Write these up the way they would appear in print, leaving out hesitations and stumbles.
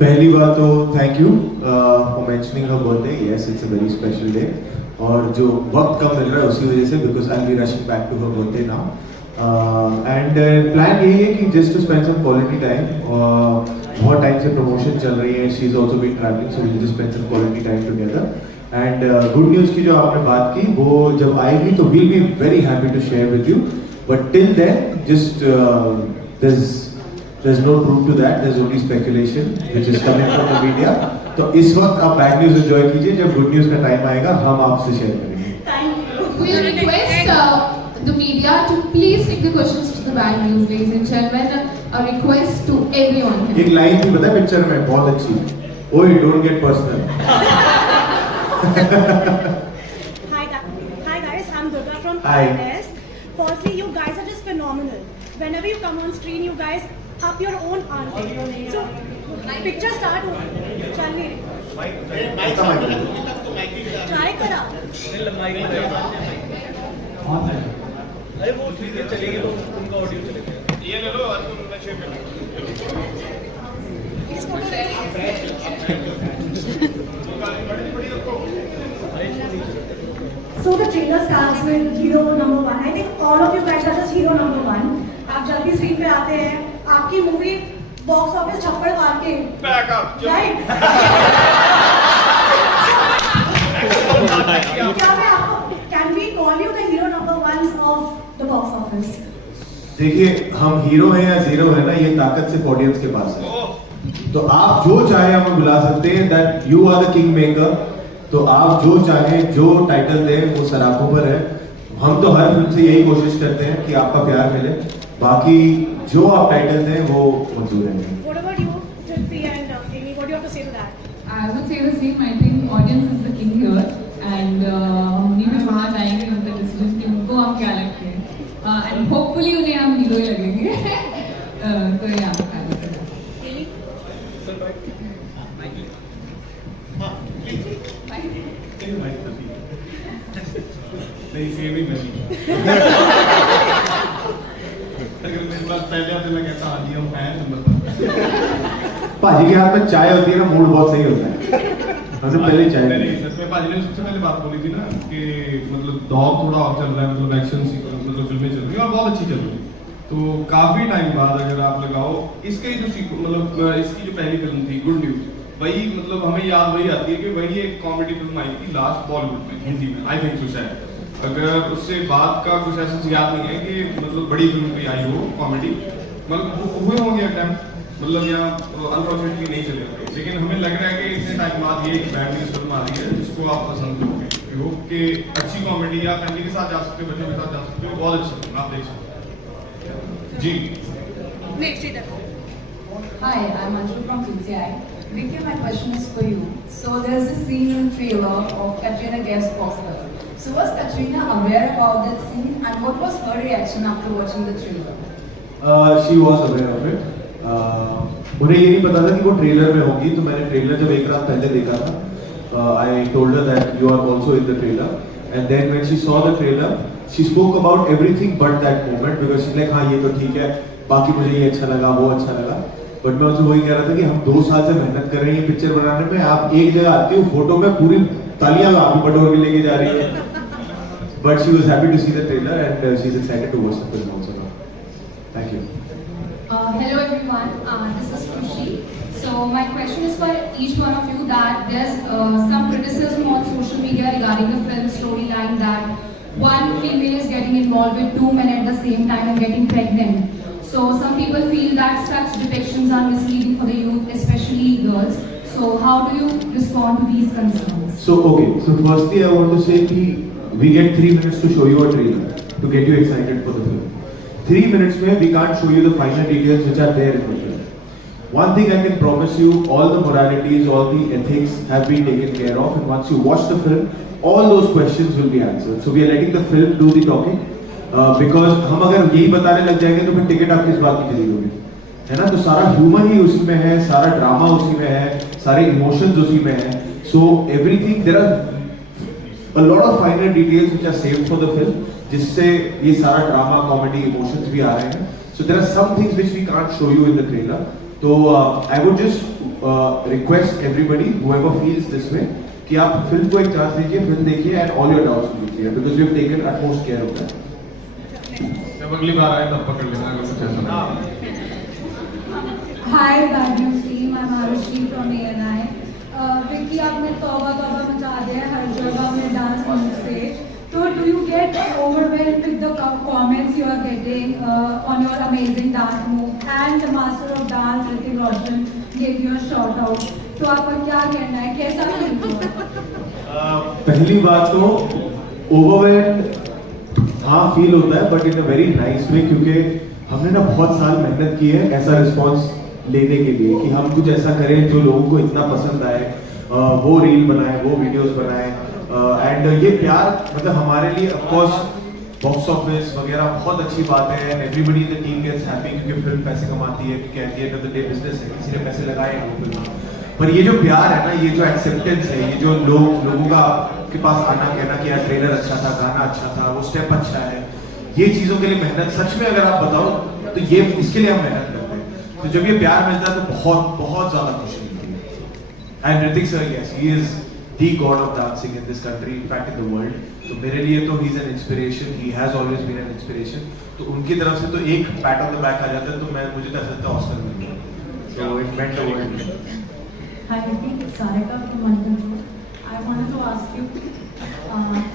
पहली बात तो thank you for mentioning her birthday. Yes, it's a very special day. और जो वक्त कम मिल रहा है उसी वजह से, because I will be rushing back to her birthday now. And plan यही है कि just to spend some quality time. बहुत टाइम से प्रमोशन चल रही है. She is also been travelling, so we just spend some quality time together. And good news की जो आपने बात की वो जब आएगी तो will be very happy to share with you. But till then just there's no proof to that. There's only speculation which is coming from the media. तो इस वक्त आप बैड न्यूज़ एंजॉय कीजिए. जब गुड न्यूज़ का time आएगा हम आपसे शेयर करेंगे. Thank you. We request the media to please take the questions to the bad news, ladies and gentlemen. A request to everyone. एक लाइन थी पता है पिक्चर में बहुत अच्छी. ओए don't get personal. Hi guys, I'm Durga from Hi. INS. Firstly, you guys are just phenomenal. Whenever you come on screen, you guys up your own ante. So, picture start हो गई. चल नहीं रही. Try करा. अरे वो सीधे चलेगी तो उनका ऑडियो चलेगा. ये ले लो और तुम नशे में. Please photo. So the trailer starts with hero number one. I think all of you guys are just hero number one. आप जल्दी स्क्रीन पे आते हैं. आपकी मूवी बॉक्स ऑफिस छप्पड़ मार के. Back up. Right? क्या मैं आपको can we call you the hero number ones of the box office? देखिए हम हीरो हैं या जीरो है ना, ये ताकत सिर्फ ऑडियंस के पास है. तो आप जो चाहे हमें बुला सकते हैं. That you are the king maker. तो आप जो चाहें जो टाइटल दें वो सराखों पर है. हम तो हर फिल्म से यही कोशिश करते हैं कि आपका प्यार मिले. बाकी जो आप टाइटल दें वो मंजूर है. What about you, Tripti and Amy? What do you have to say to that? I would say the same. I think audience is the king here, and उन्हीं पे वहाँ जाएंगे उनका डिसीजन कि उनको हम क्या लगते हैं. And hopefully उन्हें हम हीरो ही लगेंगे. तो ये आपका Amy? नहीं सेम ही नहीं. अगर मेरे पास पहले आते मैं कहता हाँ जी हम फैन हैं मतलब. भाजी के हाथ में चाय होती है ना, मूड बहुत सही होता है. हमने पहले चाय नहीं सच में भाजी ने सबसे पहले बात बोली थी ना कि मतलब दौर थोड़ा और चल रहा है, मतलब एक्शन मतलब फिल्में चल रही हैं और बहुत अच्छी चल रही है. तो काफी टाइम बाद अगर आप लगाओ इसके जो मतलब इसकी जो पहली फिल्म थी गुड न्यूज, वही मतलब हमें याद वही आती है कि वही एक कॉमेडी फिल्म आई थी लास्ट बॉलीवुड में हिंदी में. आई थिंक सो शायद. अगर उससे बाद का कुछ ऐसा याद नहीं है कि मतलब बड़ी फिल्म कोई आई हो कॉमेडी. मतलब हुए होंगे अटेम्प्ट मतलब यहाँ अनफॉर्चुनेटली नहीं चले गए. लेकिन हमें लग रहा है कि इतने टाइम बाद ये बैड न्यूज फिल्म आ रही है जिसको आप पसंद करोगे. होप कि अच्छी कॉमेडी या फैमिली के साथ जा सकते हो, बच्चों के साथ जा सकते हो. बहुत अच्छी फिल्म आप देख सकते हो जी. Next, Sridhar. Hi, I'm Anju from CCI. Vicky, my question is for you. So there's a scene in the trailer of Katrina Kaif's poster. So was Katrina aware about that scene, and what was her reaction after watching the trailer? She was aware of it. मुझे ये नहीं पता था कि वो trailer में होगी. तो मैंने ट्रेलर जब एक रात पहले देखा था, I told her that you are also in the trailer. And then when she saw the trailer she spoke about everything but that moment, because she like हाँ ये तो ठीक है, बाकी मुझे ये अच्छा लगा वो अच्छा लगा. बट मैं उनसे वही कह रहा था कि हम 2 साल से मेहनत कर रहे हैं ये पिक्चर बनाने में. आप एक जगह आती हो फोटो में पूरी तालियां आप बटोर के लेके जा रही है. But she was happy to see the trailer and she is excited to watch the film also. Thank you. Hello everyone, this is Krushi. So my question is for each one of you that there's some criticism on social media regarding the film storyline that one female is getting involved with 2 men at the same time and getting pregnant. So some people feel that such depictions are misleading for the youth, especially girls. So how do you respond to these concerns? So okay, so firstly I want to say that we get 3 minutes to show you a trailer to get you excited for the film. 3 minutes में we can't show you the final details which are there in the film. One thing I can promise you, all the moralities, all the ethics have been taken care of, and once you watch the film, all those questions will be answered. So we are letting the film do the talking, because हम अगर यही बताने लग जाएंगे तो फिर ticket आप किस बात की खरीदोगे, है ना. तो सारा ह्यूमर ही उसी में है, सारा ड्रामा उसी में है, सारे इमोशंस उसी में है. So everything, there are a lot of finer details which are saved for the film, जिससे ये सारा ड्रामा कॉमेडी इमोशंस भी आ रहे हैं. So there are some things which we can't show you in the trailer. तो I would just request everybody whoever feels this way कि आप film को एक चांस दीजिए, फिल्म देखिए and all your doubts will be clear because we have taken utmost care of that. जब अगली बार आए तब पकड़ लेना अगर कुछ ऐसा ना हो। Hi, Bad News team. I'm Arushi from ANI. Vicky, आपने तौबा तौबा मचा दिया है हर जगह में डांस मूव से. So, do you get overwhelmed with the comments you are getting on your amazing dance move? And the master of dance, Hrithik Roshan, gave you a shout out. तो आपका क्या कहना है? कैसा फील हुआ? पहली बात तो ओवरवेल्ड हाँ फील होता है but in a very nice way, क्योंकि हमने ना बहुत साल मेहनत की है ऐसा रिस्पॉन्स लेने के लिए कि हम कुछ ऐसा करें जो लोगों को इतना पसंद आए, वो रील बनाए, वो वीडियोस बनाए एंड ये प्यार मतलब हमारे लिए ऑफ कोर्स बॉक्स ऑफिस वगैरह बहुत अच्छी बात है and everybody in the team gets happy क्योंकि फिल्म पैसे कमाती है, क्योंकि at the end of the day business है, किसी ने पैसे लगाए हैं वो फिल्म। पर ये जो प्यार है ना, ये जो एक्सेप्टेंस है, ये जो लोगों का आपके पास आना कहना कि यार ट्रेलर अच्छा था, गाना अच्छा था, वो स्टेप अच्छा है, ये चीजों के लिए मेहनत सच में अगर आप बताओ तो ये इसके लिए हम मेहनत करते हैं। तो जब ये प्यार मिलता है तो बहुत बहुत ज्यादा खुशी मिलती है। And Hrithik sir, yes, he is the god of dancing in this country, in fact in the world. तो मेरे लिए तो he is an inspiration, he has always been an inspiration. तो उनकी तरफ से तो एक पैट ऑन द बैक आ जाता है तो मैं मुझे तो ऐसा लगता है ऑस्कर मिल गया। So it meant the world. Hi, Vicky. Sarika from Mangalore. I wanted to ask you,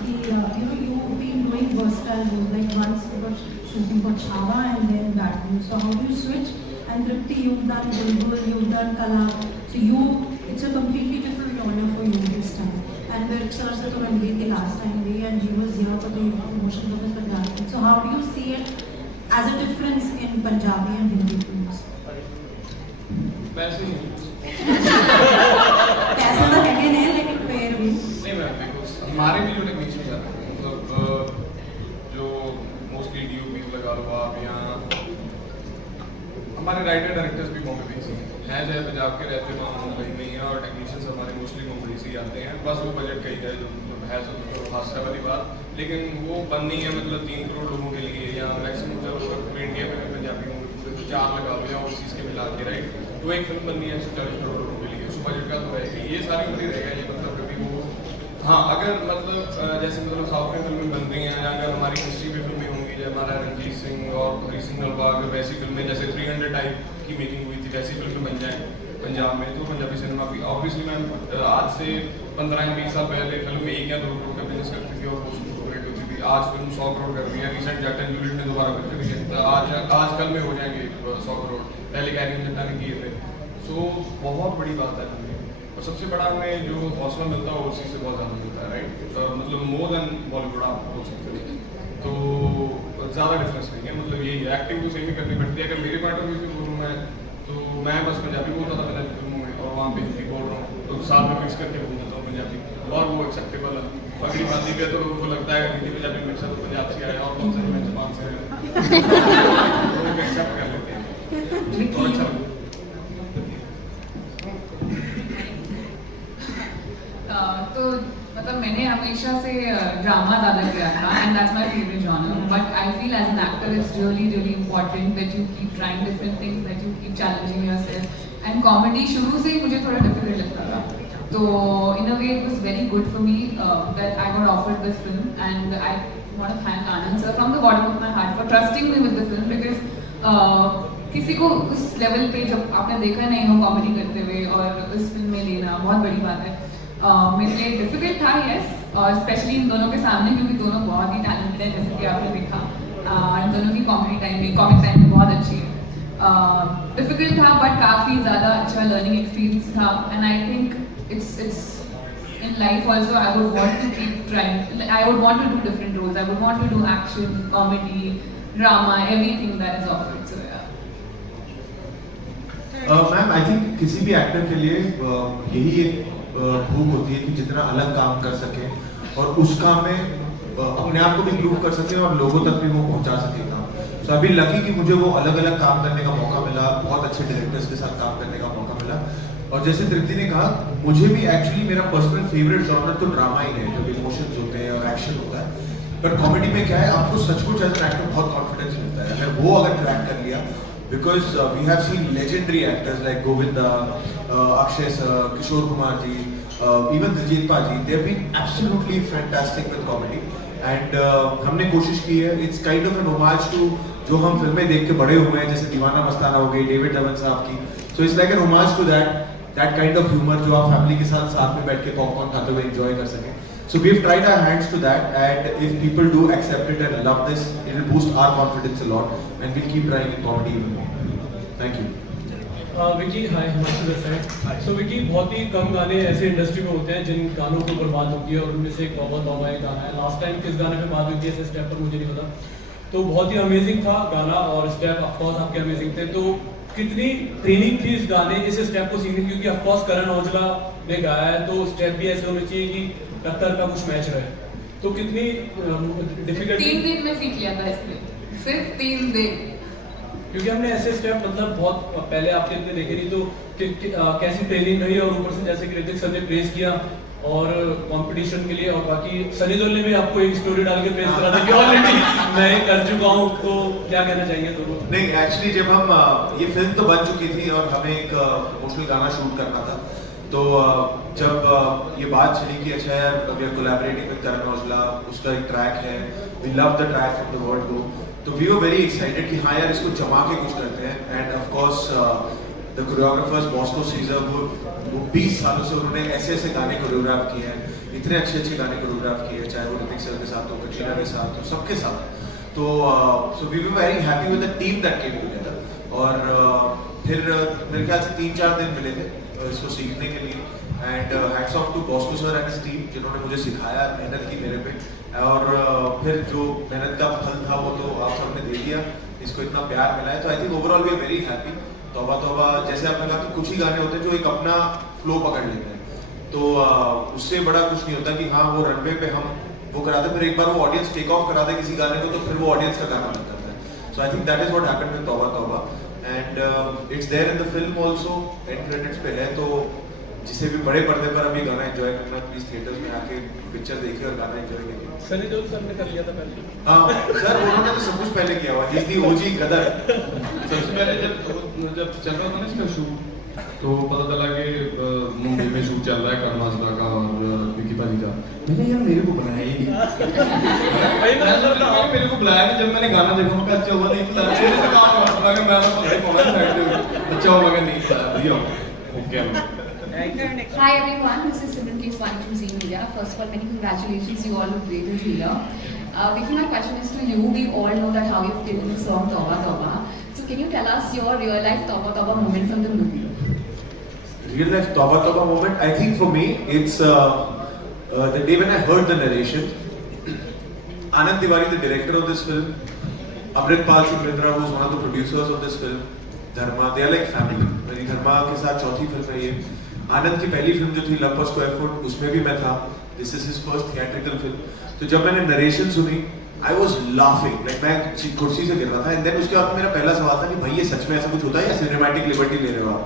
you've been doing versatile roles. Like once you were shooting for Chava and then Bad News. So how do you switch? And Tripti, you've done Bulbul, you've done Kala. So it's a completely different genre for you this time. And the sir said to Ranveer the last time we and he was here for the promotion of his Punjabi. So how do you see it as a difference in Punjabi and Hindi films? पैसे ही पैसा तो है नहीं लेकिन फिर भी नहीं ma'am, देखो हमारे भी जो टेक्नीशियन जाते हैं मतलब जो मोस्टली डीओपीज लगा लो आप, यहाँ हमारे राइटर डायरेक्टर्स भी मुंबई से हैं, चाहे पंजाब के रहते हो मुंबई में ही हैं, और टेक्नीशियंस हमारे मोस्टली मुंबई से ही आते हैं। बस वो बजट का ही है जो मतलब है तो हादसा वाली बात, लेकिन वो बंद नहीं है मतलब 3 करोड़ लोगों के लिए, या मैक्सिमम जब पूरे इंडिया में भी पंजाबी मूवी तो 4 लगा लो या उस चीज़ के मिला के, राइट। तो एक फिल्म बननी है 140 करोड़ लोगों के लिए, उस बजट का तो है कि ये सारी होती रहेगा ये मतलब कभी वो हाँ अगर मतलब जैसे मतलब साउथ में फिल्में बन रही हैं, अगर हमारी हिस्ट्री में फिल्में होंगी जैसे हमारा रंजीत सिंह और हरी सिंह नलवा, वैसी फिल्में जैसे 300 टाइप की मेकिंग हुई थी, वैसी फिल्में बन जाएँ पंजाब में तो पंजाबी सिनेमा भी ऑब्वियसली मैम आज से 15 या 20 साल पहले फिल्म में 1 या 2 करोड़ का बिजनेस करती थी और बहुत सुपर होती थी। आज फिल्म 100 करोड़ कर रही है, रिसेंट जट एंड जूलियट ने दोबारा करते हुए तो आज कल में हो जाएंगे 100 करोड़, पहले कैरी जट्टा ने किए थे। सो बहुत बड़ी बात है हमें, और सबसे बड़ा हमें जो हौसला मिलता है उसी से बहुत ज़्यादा मिलता है, राइट। मतलब मोर देन बॉलीवुड आप बोल सकते हो, तो ज़्यादा डिफरेंस नहीं है। मतलब यही एक्टिंग तो सेम ही करनी पड़ती है। अगर मेरे पॉइंट ऑफ व्यू से बोलूँ मैं तो मैं बस पंजाबी बोलता था पंजाबी फिल्मों में, और वहाँ पे हिंदी बोल रहा हूँ तो साथ में मिक्स करके बोल देता हूँ पंजाबी, और वो एक्सेप्टेबल है। अगली बात पे तो उनको लगता है हिंदी पंजाबी मिक्स है तो पंजाब से आया और बहुत सारे मैं जबान से लोग एक्सेप्ट कर लेते हैं और अच्छा लगता है। तो मतलब मैंने हमेशा से ड्रामा ज़्यादा किया था and that's my favourite genre, but I feel as an actor it's really really important that you keep trying different things, that you keep challenging yourself. And comedy शुरू से ही मुझे थोड़ा डिफिकल्ट लगता था, तो in a way it was very good for me that I got offered this film and I want to thank Anand sir from the bottom of my heart for trusting me with the film, because किसी को उस level पे जब आपने देखा नहीं हो comedy करते हुए और उस फिल्म में लेना बहुत बड़ी बात है। मेरे लिए डिफिकल्ट था यस, और स्पेशली इन दोनों के सामने क्योंकि दोनों बहुत ही टैलेंटेड हैं जैसे कि आपने देखा, इन दोनों की कॉमेडी टाइमिंग कॉमिक टाइमिंग बहुत अच्छी है। डिफिकल्ट था बट काफ़ी ज़्यादा अच्छा लर्निंग एक्सपीरियंस था and I think it's in life also I would want to keep trying, I would want to do different roles, I would want to do action, comedy, drama, everything that is offered, so yeah. Ma'am I think किसी भी actor के लिए यही एक भूख होती है कि जितना अलग काम कर सके और उस काम में अपने आप को भी इम्प्रूव कर सके और लोगों तक भी वो पहुंचा सके काम। तो अभी लकी कि मुझे वो अलग अलग काम करने का मौका मिला, बहुत अच्छे डायरेक्टर्स के साथ काम करने का मौका मिला, और जैसे तृप्ति ने कहा मुझे भी एक्चुअली मेरा पर्सनल फेवरेट जॉनर तो ड्रामा ही है, जब इमोशंस होते हैं और एक्शन होता है। बट कॉमेडी में क्या है, आपको सचमुच एज एन एक्टर बहुत कॉन्फिडेंस मिलता है, अगर वो अगर क्रैक कर लिया because we have seen legendary actors like Govinda, Akshay sir, Kishore Kumar ji, even Diljit Paji. They've been absolutely fantastic with comedy. And हमने कोशिश की है, it's kind of an homage to जो हम फिल्में देख के बड़े हुए हैं, जैसे दीवाना मस्ताना हो गई, डेविड धवन साहब की. So it's like an homage to that kind of humor जो आप फैमिली के साथ में बैठ के पॉपकॉर्न खाते हुए enjoy कर सकें. So we've tried our hands to that, and if people do accept it and love this, it will boost our confidence a lot, and we'll keep trying in comedy even more. Thank you. Vicky hi Himanshu this side. So Vicky, बहुत ही कम गाने ऐसे industry में होते हैं जिन गानों के ऊपर बात होती है, और उनमें से एक तौबा तौबा एक गाना है. लास्ट टाइम किस गाने पे बात हुई थी ऐसे स्टेप पर मुझे नहीं पता. तो बहुत ही अमेजिंग था गाना, और स्टेप ऑफकोर्स आपके अमेजिंग थे. तो कितनी ट्रेनिंग थी इस गाने, इस स्टेप को सीखने की? क्योंकि ऑफकोर्स करण औजला ने गाया है, तो स्टेप भी ऐसे होने चाहिए कि टक्कर का कुछ मैच रहे. तो कितनी डिफिकल्टी? 3 दिन में सीख लिया था इसने, सिर्फ 3 दिन. क्योंकि हमने ऐसे स्टेप मतलब बहुत पहले आपके इतने देखे नहीं. तो कैसी ट्रेनिंग रही, और ऊपर से जैसे कि ऋतिक सर ने प्रेस किया और कंपटीशन के लिए, और बाकी सनी देओल ने भी आपको एक स्टोरी डाल के प्रेस करा था कि ऑलरेडी मैं कर चुका हूँ. तो क्या कहना चाहिए दोनों? नहीं, एक्चुअली जब हम ये फिल्म तो बन चुकी थी और हमें एक इमोशनल गाना शूट करना था, तो जब ये बात चली कि अच्छा यार we are collaborating with Karan Aujla, उसका एक ट्रैक है, we love the track from the word go, तो वी वर वेरी एक्साइटेड कि हाँ यार इसको जमा के कुछ करते हैं. And of course the choreographers Bosco Caesar, वो 20 सालों से उन्होंने ऐसे गाने कोरियोग्राफ किए हैं, इतने अच्छे गाने कोरियोग्राफ किए हैं, चाहे वो ऋतिक सर के साथ हो, कटरीना के साथ हो, सबके साथ. तो so we were very happy with the team that came together. और फिर मेरे ख्याल से 3-4 दिन मिले थे इसको सीखने के लिए. And hats off to Bosco sir and his team, जिन्होंने मुझे सिखाया, मेहनत की मेरे पे. और फिर जो मेहनत का फल था वो तो आप सबने दे दिया, इसको इतना प्यार मिला है. तो I think overall we are very happy. तौबा तौबा, जैसे आपने कहा कि कुछ ही गाने होते हैं जो एक अपना फ्लो पकड़ लेते हैं, तो उससे बड़ा कुछ नहीं होता कि हाँ वो रनवे पे हम वो कराते, फिर एक बार वो ऑडियंस टेक ऑफ करा दे किसी गाने को, तो फिर वो ऑडियंस का गाना बन जाता है. So I think that is what happened with Tauba Tauba. And it's there in the film also, and credits पे है. तो जिसे भी बड़े पर्दे पर अभी गाना एंजॉय करना, प्लीज थिएटर्स में आके पिक्चर देखिए और गाना एंजॉय कीजिए. सनी देओल सर ने कर लिया था पहले. हाँ सर, उन्होंने तो सब कुछ पहले किया हुआ, ही इज द ओजी गदर. सबसे पहले जब चल रहा था ना इसका शूट, तो पता चला कि मुंबई में शूट चल रहा है करण औजला का और विकी पाजी का. मैंने यार मेरे को बनाया ही नहीं, मेरे को बुलाया नहीं. जब मैंने गाना देखा उनका अच्छा हुआ नहीं था, मेरे से काम हुआ कि मैं तो पता नहीं साइड अच्छा हुआ कि नहीं था दिया. Okay. Hi everyone, this is Simran Keswani from Zee Media. First of all, many congratulations, you all look great in trailer. Vicky, my question is to you. We all know that how you've taken the song Tauba Tauba. So can you tell us your real life Tauba Tauba moment from the movie? Real life Tauba Tauba moment, I think for me, it's the day when I heard the narration. Anand Tiwari, the director of this film, Amritpal Singh Mitra, who's one of the producers of this film, Dharma, they are like family. मेरी धर्मा के साथ चौथी film है ये. आनंद की पहली film जो थी लव स्क्वायर फुट, उसमें भी मैं था. This is his first theatrical film. तो जब मैंने नरेशन सुनी, आई वाज लाफिंग, लाइक मैं कुर्सी से गिर रहा था. एंड देन उसके बाद मेरा पहला सवाल था कि भाई ये सच में ऐसा कुछ होता है या सिनेमैटिक लिबर्टी ले रहे हो आप?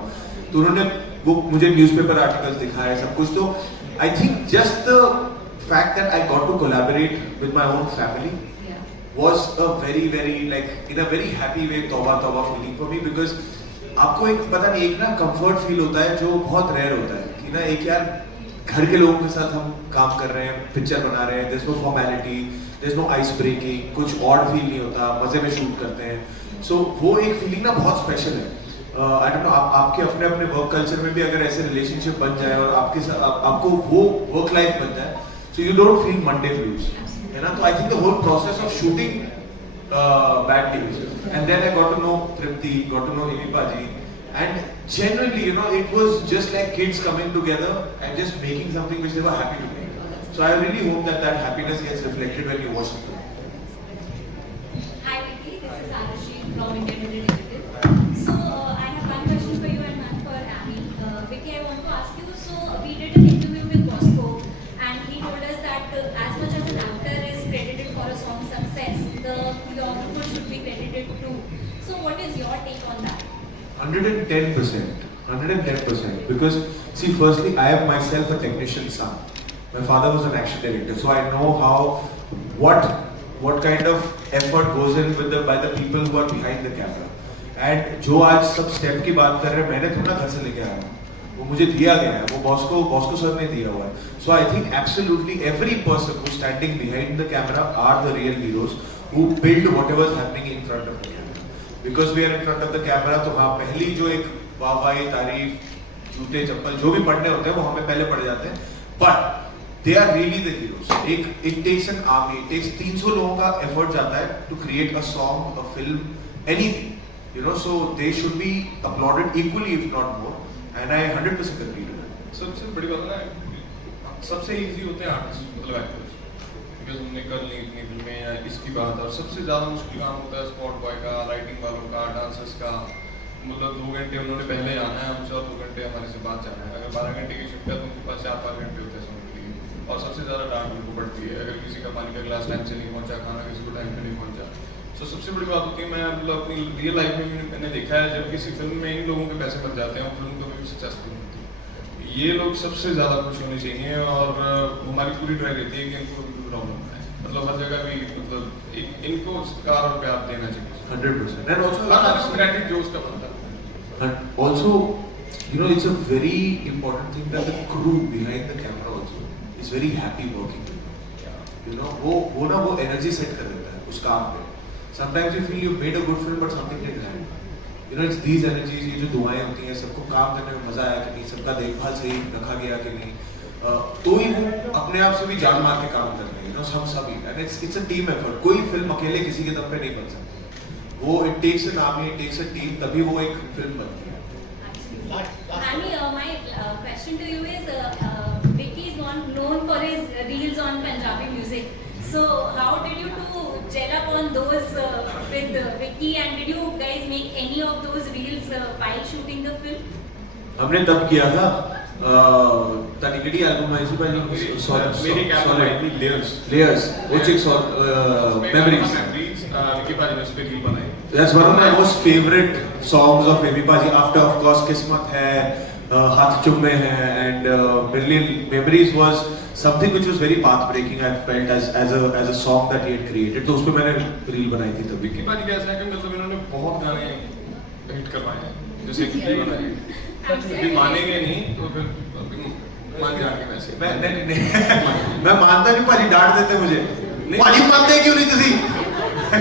तो उन्होंने वो मुझे न्यूज़पेपर आर्टिकल्स दिखाए, सब कुछ. तो I think just the fact that I got to collaborate with my own family was a very like in a very happy way तौबा तौबा feeling for me, because आपको एक पता नहीं एक ना कंफर्ट फील होता है जो बहुत रेयर होता है कि ना एक यार घर के लोगों के साथ हम काम कर रहे हैं, पिक्चर बना रहे हैं, there's no formality, there's no ice breaking, कुछ ऑड फील नहीं होता, मजे में शूट करते हैं. सो वो एक फीलिंग ना बहुत स्पेशल है. आई डोंट नो आपके अपने अपने वर्क कल्चर में भी अगर ऐसे रिलेशनशिप बन जाए और आपके साथ आपको वो वर्क लाइफ बन जाए, so you don't feel Monday blues, है ना. तो I think the whole process of shooting Bad News, and then I got to know Tripti, got to know Imi Paji, and genuinely, you know, it was just like kids coming together and just making something which they were happy to make. So I really hope that that happiness gets reflected when you watch the film. Hi Vicky, this is Arushi from Indian Digital. So I have one question for you and one for Amy. Vicky, I want to ask you. So we did an interview with Bosco, and he told us that as much as an actor is credited for a song's success, the choreographer should be credited too. So what is your take on that? 110%. 110%. Because see, firstly, I am myself a technician son. My father was an action director, so I know how what kind of effort goes in with by the people who are behind the camera. And जो आज सब step की बात कर रहे हैं, मैंने थोड़ा घर से लेके आया हूँ, वो मुझे दिया गया है, वो बॉस्को सर ने दिया हुआ है. So I think absolutely every person who standing behind the camera are the real heroes who build whatever is happening in front of the camera. Because we are in front of the camera, तो हाँ, पहली जो एक वाहवाही, तारीफ, जूते चप्पल जो भी पढ़ने होते हैं वो हमें पहले पड़ जाते हैं, but they are really the heroes. It takes an army, it takes 300 लोगों का एफर्ट जाता है to create a song, a film, anything, you know, so they should be applauded equally if not more, and I 100% agree to that. सबसे बड़ी बात ना, सबसे easy होते हैं आर्टिस्ट, मतलब एक्टर्स, बिकॉज हमने कर ली इतनी फिल्में या इसकी बात, और सबसे ज़्यादा मुश्किल काम होता है स्पॉट बॉय का, लाइटिंग वालों का, डांसर्स का. मतलब 2 घंटे उन्होंने पहले आना है हमसे और 2 घंटे हमारे से बाद जाना है. अगर 12 घंटे की शिफ्ट है तो उनके पास 4-5 घंटे होते हैं समझ लीजिए, और सबसे ज़्यादा डांट उनको पड़ती है अगर किसी का पानी का गिलास टाइम से नहीं पहुँचा, खाना किसी को टाइम पे नहीं पहुँचा. तो सबसे बड़ी बात होती है, मैं मतलब अपनी रियल लाइफ में मैंने देखा है, जब किसी फिल्म में इन लोगों के पैसे बच जाते हैं और फिल्म कभी भी सक्सेसफुल नहीं होती. ये लोग सबसे ज़्यादा खुश होने चाहिए, और हमारी पूरी ट्राई रहती है कि इनको प्रॉब्लम है, मतलब हर जगह भी, मतलब इनको सत्कार और प्यार देना चाहिए 100%. And also क्रेडिट जो उसका बनता है. and also, you know, it's a very important thing that the crew behind the camera also is very happy working with them. You know, वो energy set कर देता है उस काम पे. Sometimes you feel you made a good film but something didn't happen. You know, it's these energies, ये जो दुआएं होती हैं, सबको काम करने में मजा आया कि नहीं, सबका देखभाल सही रखा गया कि नहीं, तो ही वो अपने आप से भी जान मार के काम कर रहे हैं. You know, हम सभी, and it's a team effort. कोई फिल्म अकेले किसी के दम पे नहीं बन सकती. वो it takes an army, it takes a team, तभी वो एक फिल्म बनती है. Amy, my question to you is, Vicky is known for his reels on Punjabi music. So how did you two gel up on those with Vicky, and did you guys make any of those reels while shooting the film? हमने तब किया था तनिकड़ी album आई थी पहले, मेरी camera I थी layers, which is memories. Vicky पाजी ने उस पे रील बनाई. That's one of my most favorite songs of Vicky Paji. After of course किस्मत है, हाथ चुम्मे हैं, and Million Memories was something which was very path breaking. I felt as a song that he had created. तो उस पे मैंने reel बनाई थी तभी. विकी पाजी कैसा है कि मतलब इन्होंने बहुत गाने हिट करवाए हैं, जैसे कि बनाई. अभी मानेंगे नहीं तो फिर मान जाएंगे वैसे. मैं मानता नहीं, पाजी डांट देते मुझे. पाजी मानते क्यों नहीं तुसी?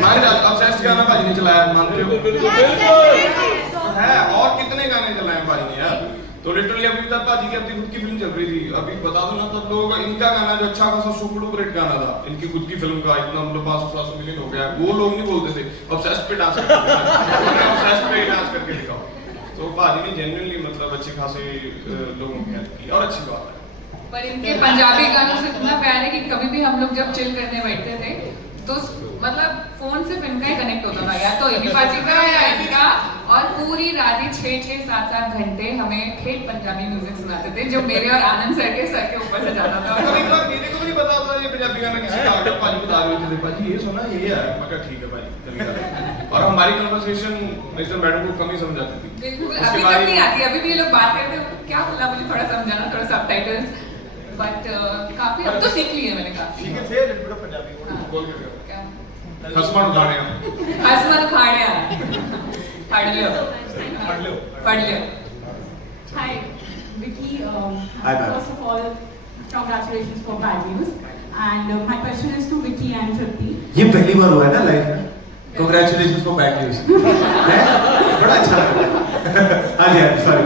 मान जा, अब सेस्ट गाना पाजी ने चलाया, मानते हो? है, और कितने गाने चलाए पाजी ने यार. तो लिटरली अभी तक पाजी की अपनी खुद की फिल्म चल रही थी, अभी बता दो ना, तब लोगों का इनका गाना जो अच्छा खासा सुपर डुपर हिट गाना था, इनकी खुद की फिल्म का इतना मतलब 500-700 मिलियन हो गया, वो लोग नहीं बोलते थे ऑब्सेस्ड पे डांस करके, ऑब्सेस्ड पे डांस करके दिखाओ. तो पाजी ने जेन्युइनली मतलब अच्छे खासे लोगों की हेल्प की, और अच्छी बात है. पर इनके पंजाबी गानों से इतना प्यार है कि कभी भी हम लोग जब चिल करने बैठते थे तो मतलब फोन से इनका ही कनेक्ट होता था, या तो विकी पाजी का या इनका, और पूरी रात 6-7 घंटे हमें ठेठ पंजाबी म्यूजिक सुनाते थे, जो मेरे और आनंद सर के ऊपर से जाता था. और एक बार मेरे को भी नहीं पता था ये पंजाबी गाना किसी का आर्टिस्ट पाजी बता रहे थे, पाजी ये सुना ये है, मैं कहा ठीक है भाई. और हमारी कन्वर्सेशन मिस्टर मैडम को कम ही समझ आती थी. बिल्कुल अभी तक नहीं आती, अभी भी ये लोग बात करते हैं क्या बोला, मुझे थोड़ा समझाना, थोड़ा सबटाइटल्स, बट काफी अब तो सीख ली है मैंने काफी. ठीक है, फिर लिटल पंजाबी बोल के क्या हसमन खाड़िया पढ़ लियो. Hi, Vicky. Hi, ma'am. First of all, congratulations for bad news. And my question is to Vicky and Tripti. ये पहली बार हुआ है ना लाइफ में. Congratulations for bad news. बड़ा अच्छा लगा. हाँ जी, सॉरी.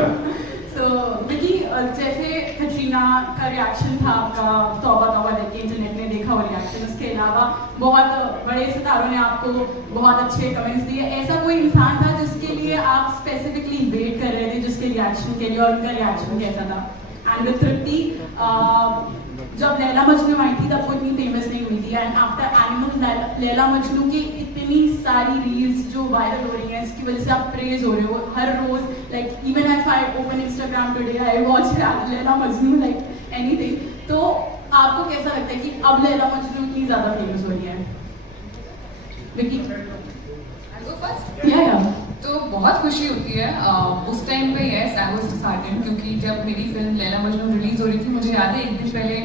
So, Vicky, जैसे कटरीना का रिएक्शन था आपका तौबा तौबा लेके, इंटरनेट ने देखा वो रिएक्शन, उसके अलावा बहुत बड़े सितारों ने आपको बहुत अच्छे कमेंट्स दिए. ऐसा कोई इंसान था जिसके लिए आप स्पेसिफिकली वेट कर रहे थे जिसके रिएक्शन के लिए, और उनका रिएक्शन कैसा था? एंड तृप्ति, जब लैला मजनू आई थी तब वो इतनी फेमस नहीं हुई थी, and after animal Laila Majnu की इतनी सारी रील्स जो वायरल हो रही हैं, इसकी वजह से आप प्रेज हो रहे हो हर रोज. Like even if I open Instagram today I watch Laila Majnu like anything. तो आपको कैसा लगता है कि अब लैला मजनू इतनी ज्यादा फेमस हो रही है? विकी तो बहुत खुशी होती है उस टाइम पे. यस, आई वाज डिसहार्टेंड क्योंकि जब मेरी फिल्म लैला मजनू रिलीज हो रही थी, मुझे याद है एक दिन पहले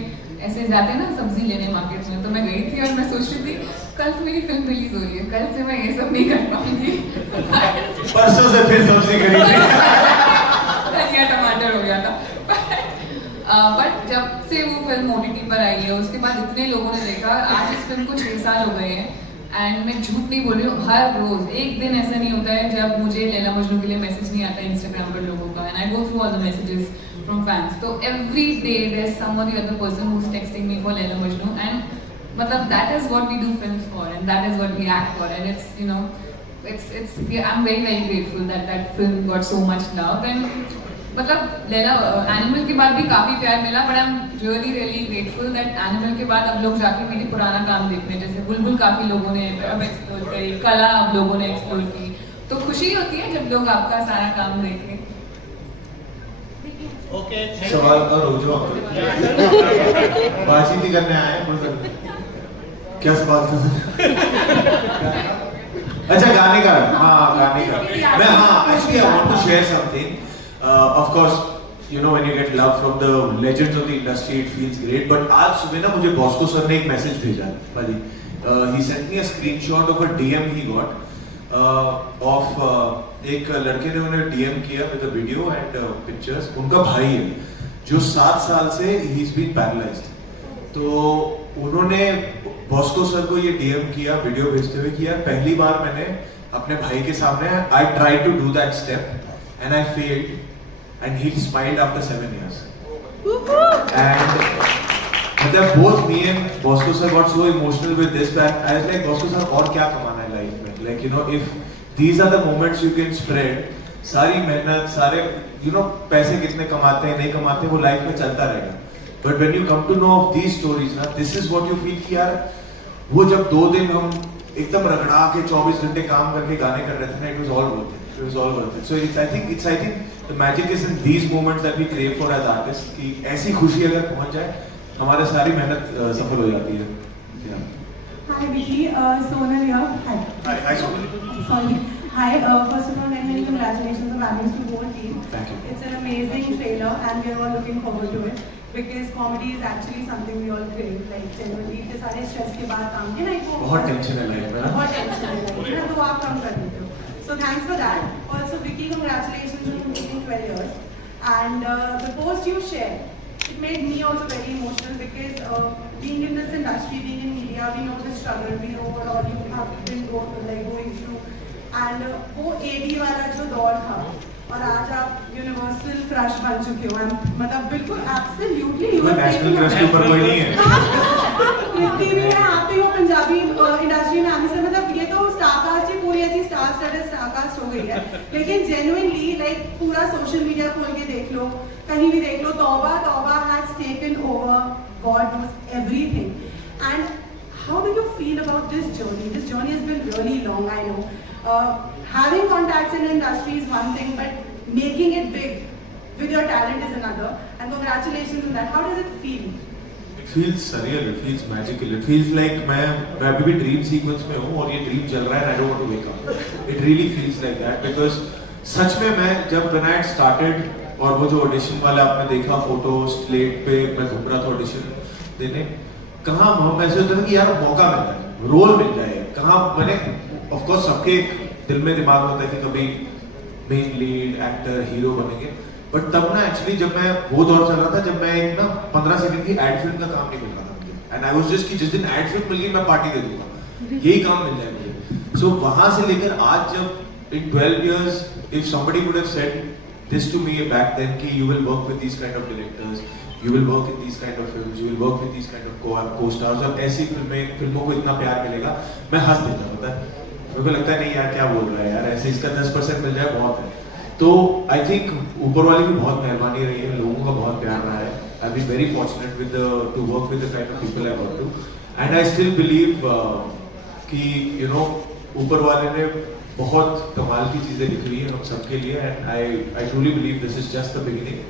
ऐसे जाते हैं ना सब्जी लेने मार्केट में, तो मैं गई थी और मैं सोच रही थी कल तो मेरी फिल्म रिलीज हो रही है, कल से मैं ये सब नहीं कर पाऊंगी। परसों से फिर सोचने करी थी। धनिया टमाटर हो गया था। बट जब से वो फिल्म OTT पर आई है उसके बाद इतने लोगों ने देखा, आज इस फिल्म को 6 साल हो गए हैं एंड मैं झूठ नहीं बोल रही हूँ, हर रोज एक दिन ऐसा नहीं होता है जब मुझे लैला मजनू के लिए मैसेज नहीं आता है इंस्टाग्राम पर लोगों का, and I go through all the messages from fans, तो every day there is some or the other person who is texting me for Laila Majnu, and मतलब that is what we do films for and that is what we act for, and it's you know it's I'm very grateful that that film got so much love, and मतलब Laila animal के बाद भी काफी प्यार मिला, but I am really grateful that animal के बाद अब लोग जाके मेरी पुराना काम देखने, जैसे बुलबुल काफी लोगों ने अब एक्सप्लोर करी, कला अब लोगों ने एक्सप्लोर की, तो खुशी होती है जब लोग आपका सारा काम देखें। सवाल और हो जाओ। बातचीत ही करने आए हैं, क्या सवाल था? अच्छा गाने का, हाँ गाने का मैं, हाँ actually I want to share something. Of course you know when you get love from the legends of the industry it feels great, but आज सुबह ना मुझे बॉस्को सर ने एक मैसेज भेजा भाई, he sent me a screenshot of a DM he got of एक लड़के ने उन्हें DM किया with a video and pictures, उनका भाई है जो 7 साल से ही इज बीन पैरालाइज्ड, तो उन्होंने बॉस्को सर को ये DM किया वीडियो भेजते हुए कि यार पहली बार मैंने अपने भाई के सामने I try to do that step and I failed and he smiled after 7 years and मतलब both me and Bosco sir got so emotional with this that I was like Bosco sir और क्या कमाना है लाइफ में, like you know if these are the moments you can spread, सारी मेहनत सारे you know पैसे कितने कमाते हैं नहीं कमाते वो लाइफ में चलता रहेगा, but when you come to know of these stories ना this is what you feel कि यार वो जब 2 दिन हम एकदम रगड़ा के 24 घंटे काम करके गाने कर रहे थे ना, it was all worth it, it was all worth it, so it's I think the magic is in these moments that we crave for as artist, कि ऐसी खुशी अगर पहुंच जाए हमारी सारी मेहनत सफल हो जाती है। Hi Vicky, Sonal here. Hi. Hi Sonal. Sorry. Hi. First of all, many congratulations and thanks to the whole team. Thank you. It's an amazing trailer, and we are all looking forward to it because comedy is actually something we all crave. Like generally, इतने सारे stress के बाद काम के ना एक बहुत tension है लाइफ में ना, बहुत टेंशन है लाइफ में, तो आप काम कर देते हो. So thanks for that. Also, Vicky, congratulations on making 12 years. And the post you shared, it made me also very emotional because being in this industry, being in media, we know the struggle, we know what all you have been going through. And वो AD वाला जो दौर था और आज आप universal crush बन चुके हो, मतलब बिल्कुल एब्सोल्युटली नेशनल क्रश के ऊपर कोई नहीं है। कृति भी है, आप भी हो पंजाबी इंडस्ट्री में आने से, मतलब ये तो स्टारकास्ट ही पूरी ऐसी स्टारकास्ट हो गई है, लेकिन जेन्युइनली लाइक पूरा सोशल मीडिया खोल के देख लो, कहीं भी देख लो, तौबा has taken over, God knows everything. And how do you feel about this journey? This journey has been really long, I know. Having contacts in the industry is one thing, but making it big with your talent is another. And congratulations on that. How does it feel? It feels surreal. It feels magical. It feels like मैं अभी भी dream sequence में हूँ और ये dream चल रहा है and I don't want to wake up. It really feels like that because सच में मैं जब when I had started और वो जो audition वाला आपने देखा फोटो स्लेट पे मैं घूम रहा था audition देने, कहाँ हम ऐसे होता था कि यार मौका मिल जाए, रोल मिल जाए, कहाँ मैंने ऑफ कोर्स सबके दिल में दिमाग में होता है कि कभी मेन लीड एक्टर हीरो बनेंगे, बट तब ना एक्चुअली जब मैं वो दौर चल रहा था जब मैं एक ना 15 सेकंड की एड फिल्म का काम नहीं मिल रहा था मुझे, एंड आई वाज जस्ट कि जिस दिन एड फिल्म मिल गई मैं पार्टी दे दूंगा, यही काम मिल जाए मुझे. सो वहां से लेकर आज जब इन 12 years if somebody would have said this to me back then कि you will work with these kind of directors, you will work in these kind of films, you will work with these kind of co-stars और ऐसी फिल्मों को इतना प्यार मिलेगा, मैं हंस देता होता है. मेरे को लगता है नहीं यार क्या बोल रहा है यार, ऐसे इसका 10% मिल जाए बहुत है. तो आई थिंक ऊपर वाले की बहुत मेहरबानी रही है, लोगों का बहुत प्यार रहा है. I been very fortunate with to work with the kind of people I work to, and I still believe कि यू नो ऊपर वाले ने बहुत कमाल की चीजें लिखी है हम सबके लिए, and I truly believe this is just the beginning.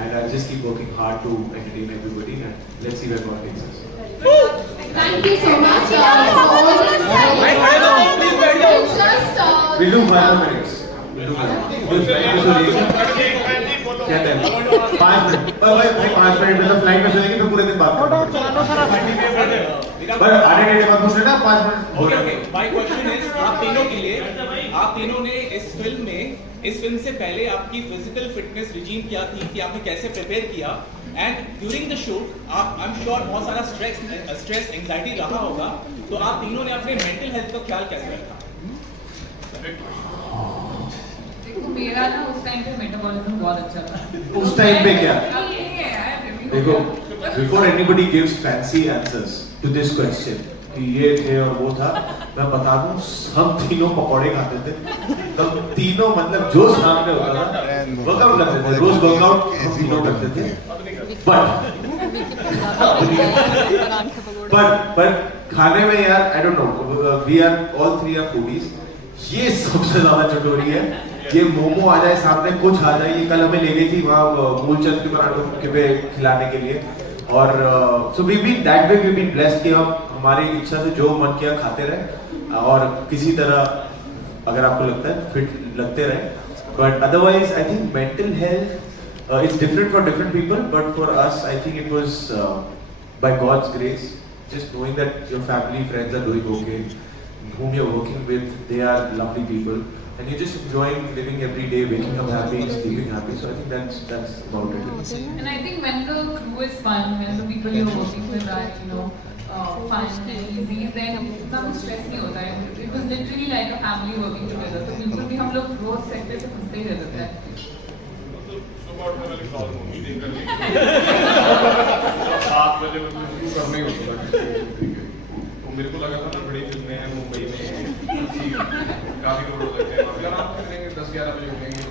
And I'll just keep working hard to entertain everybody, and let's see where God takes us. Thank you so much for all this time. Just We'll do 5 minutes. We'll do 5 minutes. क्या time? 5 minute. भाई 5 minute में तो flight में सोएंगे तो पूरे दिन बात करना पर आधे घंटे बाद पूछ लेना 5 minute okay my question is आप तीनों ने इस फिल्म से पहले आपकी फिजिकल फिटनेस रिजीम क्या थी कि आपने कैसे प्रिपेयर किया एंड ड्यूरिंग द शूट आप आई एम श्योर बहुत सारा स्ट्रेस एंजाइटी रहा होगा, तो आप तीनों ने अपने मेंटल हेल्थ का ख्याल कैसे रखा? देखो मेरा ना उस टाइम पे मेटाबॉलिज्म बहुत अच्छा था। उस टाइम पे क्या? अब यही है यार, जब भी देखो before anybody gives fancy answers to this question कि ये थे और वो था, मैं बता दूं हम तीनों पकौड़े खाते थे, तब तीनों मतलब जो सामने होता था वर्कआउट करते थे, रोज वर्कआउट हम तीनों करते थे, पर खाने में यार I don't know, we are all three are foodies, ये सबसे ज्यादा चटोरी है। ये मोमो आ जाए सामने, कुछ आ जाए, ये कल हमें ले गई थी वहाँ मूलचंद के पराठों के पे खिलाने के लिए, और so we been that way, we been blessed कि हम हमारी इच्छा से जो मन किया खाते रहे और किसी तरह अगर आपको लगता है फिट लगते रहे। But otherwise I think mental health it's different for different people, but for us I think it was by God's grace, just knowing that your family, friends are doing okay, whom you're working with, they are lovely people, and you're just enjoying living every day, waking up happy, sleeping happy. So I think that's about it. And I think when the crew is fun, when the people you're working with are, you know, fun and easy, then इतना कुछ stress नहीं होता है. It was literally like a family working together. तो बिल्कुल भी हम लोग रोज सेट पे से हंसते ही रहते थे. सुबह उठने वाली कॉल मूवी देख कर 7 बजे मतलब शुरू करना ही होता था, तो मेरे को लगा था ना बड़ी फिल्में हैं मुंबई में, काफी लोग होते हैं, अगर आप करेंगे 10-11 बजे उठेंगे,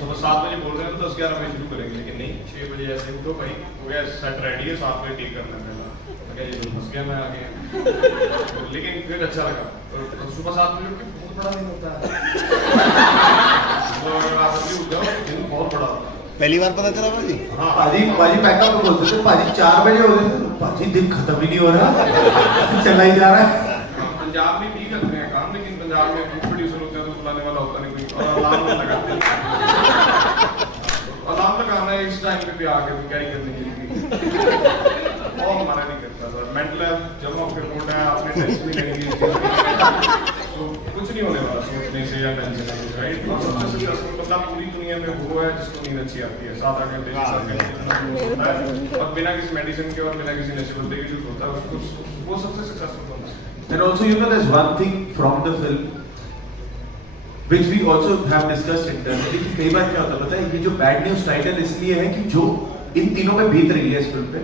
सुबह 7 बजे बोल रहे हैं तो 10-11 बजे शुरू करेंगे, लेकिन नहीं 6 बजे ऐसे उठो भाई, हो गया सेट रेडी है, 7 बजे टेक करना है, मैं ये फंस गया मैं आगे, लेकिन फिर अच्छा लगा। तो सुबह 7 बजे उठ के बहुत बड़ा दिन होता है, तो अगर आप अभी उठ जाओ दिन बहुत बड़ा होता है। पहली बार पता चला भाजी? हाँ पाजी पैकअप बोलते थे, पाजी 4 बजे होते थे, पाजी दिन खत्म ही नहीं हो रहा, चला ही जा रहा है। पंजाब में भी करते हैं काम, लेकिन पंजाब में फूड प्रोड्यूसर होते हैं तो बुलाने वाला होता नहीं कोई, और अलार्म लगाते हैं, अलार्म लगाना है इस टाइम पे भी आके तो क्या ही करने के लिए, और हमारा नहीं करता था। मेंटल हेल्थ जब आपके रिपोर्ट है आपने टेंशन नहीं लेंगे तो कुछ नहीं होने वाला सोचने से या टेंशन से, राइट? और सबसे सक्सेसफुल बंदा पूरी दुनिया में वो है जिसको नींद अच्छी आती है, 7-8 घंटे होता है और बिना किसी मेडिसिन के और बिना किसी नशे बंदे के जो होता है उसको, वो सबसे सक्सेसफुल बंदा है। And also, you know, there's one thing from the film which we also have discussed internally कि कई बार क्या होता है पता है, ये जो बैड न्यूज टाइटल इसलिए है कि जो इन तीनों पे बीत रही है इस फिल्म पे,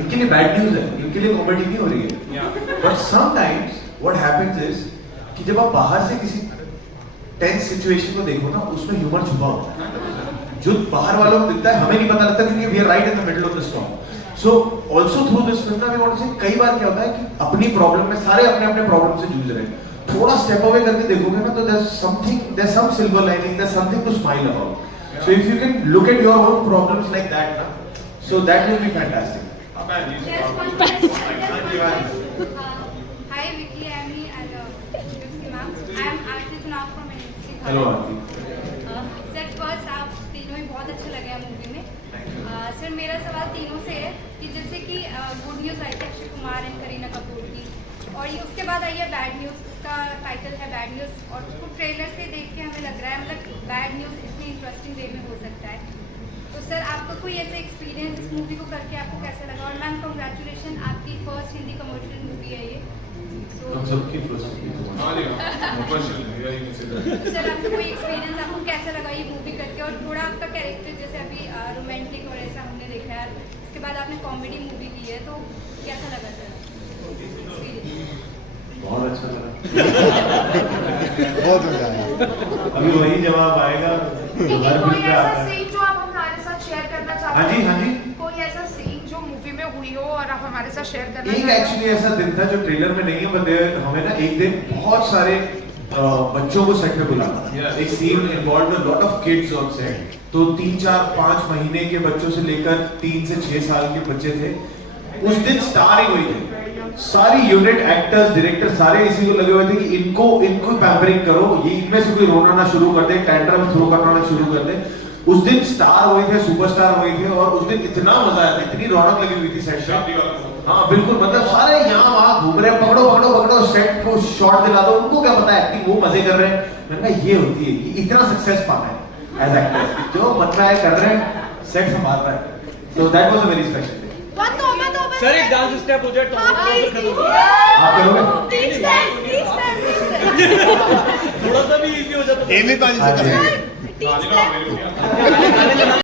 इनके लिए बैड न्यूज है, इनके लिए कॉमेडी नहीं हो रही है। But sometimes what happens is कि जब आप बाहर से किसी टेंस सिचुएशन को देखो ना, उसमें ह्यूमर छुपा होता है, जो बाहर वालों को दिखता है हमें नहीं पता लगता क्योंकि we are right in the middle of the storm. So also through this film we want to say कई बार क्या होता है कि अपनी प्रॉब्लम में सारे अपने अपने प्रॉब्लम से जूझ रहे हैं, थोड़ा स्टेप अवे करके देखोगे ना तो there's some silver lining, there's something to smile about. So if you can look at your own problems like that na, so that will be fantastic. There's one question. Hi Vicky, Amy and Gypsy ma'am. I am Aarti Tunab from NCC. Hello Aarti. Sir, first आप तीनों ही बहुत अच्छे लगे हैं movie में। Sir मेरा सवाल तीनों से है कि जैसे कि गुड न्यूज़ आई थी अक्षय कुमार एंड करीना कपूर की, और ये उसके बाद आई है बैड न्यूज़, उसका टाइटल है बैड न्यूज़, और उसको ट्रेलर से देख के हमें लग रहा है मतलब बैड न्यूज़ इतनी इंटरेस्टिंग वे में हो सकता है। तो सर आपका कोई ऐसा एक्सपीरियंस इस मूवी को करके आपको कैसा लगा? और मैम कॉन्ग्रेचुलेशन, आपकी फर्स्ट हिंदी कमर्शियल मूवी है ये। हम सबकी फर्स्ट। हाँ जी, सर आपको कोई एक्सपीरियंस, आपको कैसा लगा ये मूवी करके? और थोड़ा आपका कैरेक्टर जैसे अभी रोमांटिक और ऐसा हमने देखा है, इसके बाद आपने कॉमेडी मूवी की है, तो कैसा लगा सर एक्सपीरियंस? बहुत अच्छा लगा, बहुत मजा आया। अभी वही जवाब आएगा हर कोई फिल्म में ऐसा आता है। सीन जो आप हमारे साथ शेयर करना चाहते हाँ जी, हाँ जी। कोई ऐसा सीन जो मूवी में हुई हो और आप हमारे साथ शेयर करना एक एक्चुअली ऐसा दिन था जो ट्रेलर में नहीं है, बट हमें ना एक दिन बहुत सारे बच्चों को सेट पे बुलाना, एक scene involve lot of kids on set, तो 3-4-5 महीने के बच्चों से लेकर 3 से 6 साल के बच्चे थे। उस दिन स्टार ही हुई थे, सारी यूनिट, एक्टर्स, डायरेक्टर सारे इसी को लगे हुए थे कि इनको पैम्परिंग करो, ये इनमें से कोई रोना ना शुरू कर दे, टैंट्रम थ्रो करना ना शुरू कर दे। उस दिन स्टार हुए थे, सुपरस्टार हुए थे, और उस दिन इतना मजा आया था, इतनी रौनक लगी हुई थी सेट पे। हाँ बिल्कुल, मतलब सारे यहाँ वहाँ घूम रहे हैं, पकड़ो पकड़ो पकड़ो, सेट को शॉट दिला दो, उनको क्या पता एक्टिंग, वो मजे कर रहे हैं। मैंने कहा ये होती है कि इतना सक्सेस पाना है एज एक्टर, जो बन रहा है कर रहे हैं, सेट संभाल रहा है। So that was a very special day. Sir एक डांस स्टेप हो जाए तो आप करोगे? Teach them. थोड़ा सा भी इजी हो जाता एमी पाजी से Teach them.